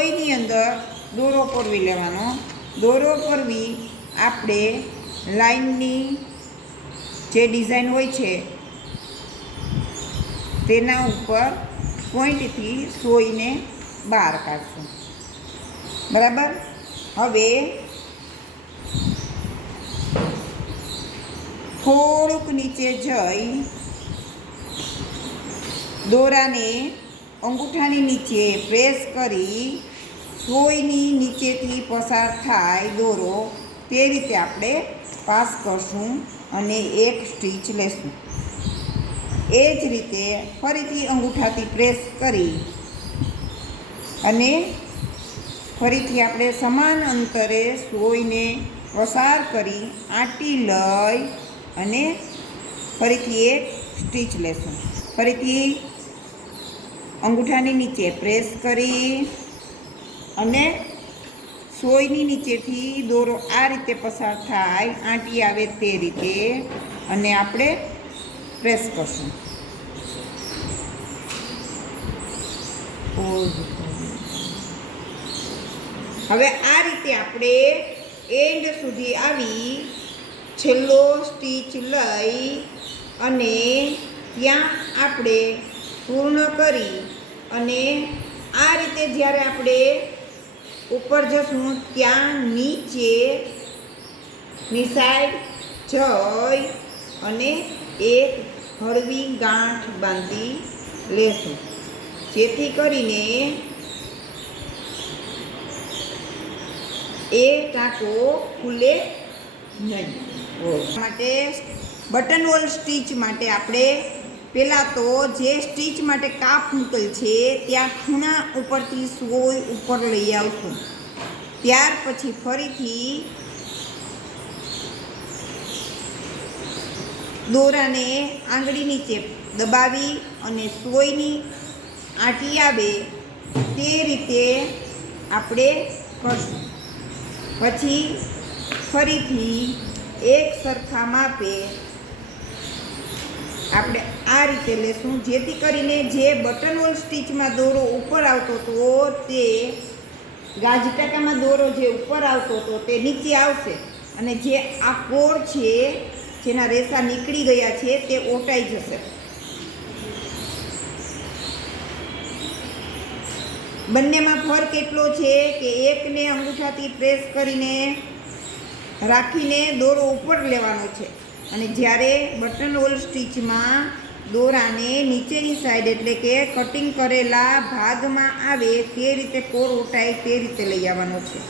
કોઈની અંદર દોરો પરવી લેવાનો. દોરો પરવી આપણે લાઈનની જે ડિઝાઇન હોય છે તેના ઉપર પોઈન્ટથી સોઈને બહાર કાઢશું. બરાબર. હવે થોડુંક નીચે જઈ દોરાને અંગૂઠાની નીચે પ્રેસ કરી સોયની નીચેથી પસાર થાય દોરો તે રીતે આપણે પાસ કરશું અને એક સ્ટીચ લેશું. એ જ રીતે ફરીથી અંગૂઠાથી પ્રેસ કરી અને ફરીથી આપણે સમાન અંતરે સોયને પસાર કરી આંટી લઈ અને ફરીથી એક સ્ટીચ લેશું. ફરીથી અંગૂઠાની નીચે પ્રેસ કરી અને સોયની નીચેથી દોરો આ રીતે પસાર થાય આંટી આવે તે રીતે અને આપણે પ્રેસ કરશું. હવે આ રીતે આપણે એન્ડ સુધી આવી છેલ્લો સ્ટીચ લઈ અને ત્યાં આપણે પૂર્ણ કરી અને આ રીતે જ્યારે આપણે ઉપર જશું ત્યાં નીચેની સાઈડ જઈ અને એક હળવી ગાંઠ બાંધી લેશું જેથી કરીને એ ટાંકો ખુલે નહીં. માટે બટન હોલ સ્ટીચ માટે આપણે પહેલાં તો જે સ્ટીચ માટે કાપ મૂકેલ છે ત્યાં ખૂણા ઉપરથી સોય ઉપર લઈ આવશું. ત્યાર પછી ફરીથી દોરાને આંગળી નીચે દબાવી અને સોયની આંટી આવે તે રીતે આપણે કરશું. પછી ફરીથી એક સરખા માપે આપણે આ રીતે લેશું જેથી કરીને જે બટન હોલ સ્ટીચમાં દોરો ઉપર આવતો હતો તે ગાજટાકામાં દોરો જે ઉપર આવતો હતો તે નીચે આવશે અને જે આ કોર છે જેના રેસા નીકળી ગયા છે તે ઓટાઈ જશે. બંનેમાં ફરક એટલો છે કે એકને અંગૂઠાથી પ્રેસ કરીને રાખીને દોરો ઉપર લેવાનો છે અને જ્યારે બટન હોલ સ્ટીચમાં દોરાને નીચેની સાઈડ એટલે કે કટિંગ કરેલા ભાગમાં આવે તે રીતે કોર ઓટાય તે રીતે લઈ આવવાનો છે.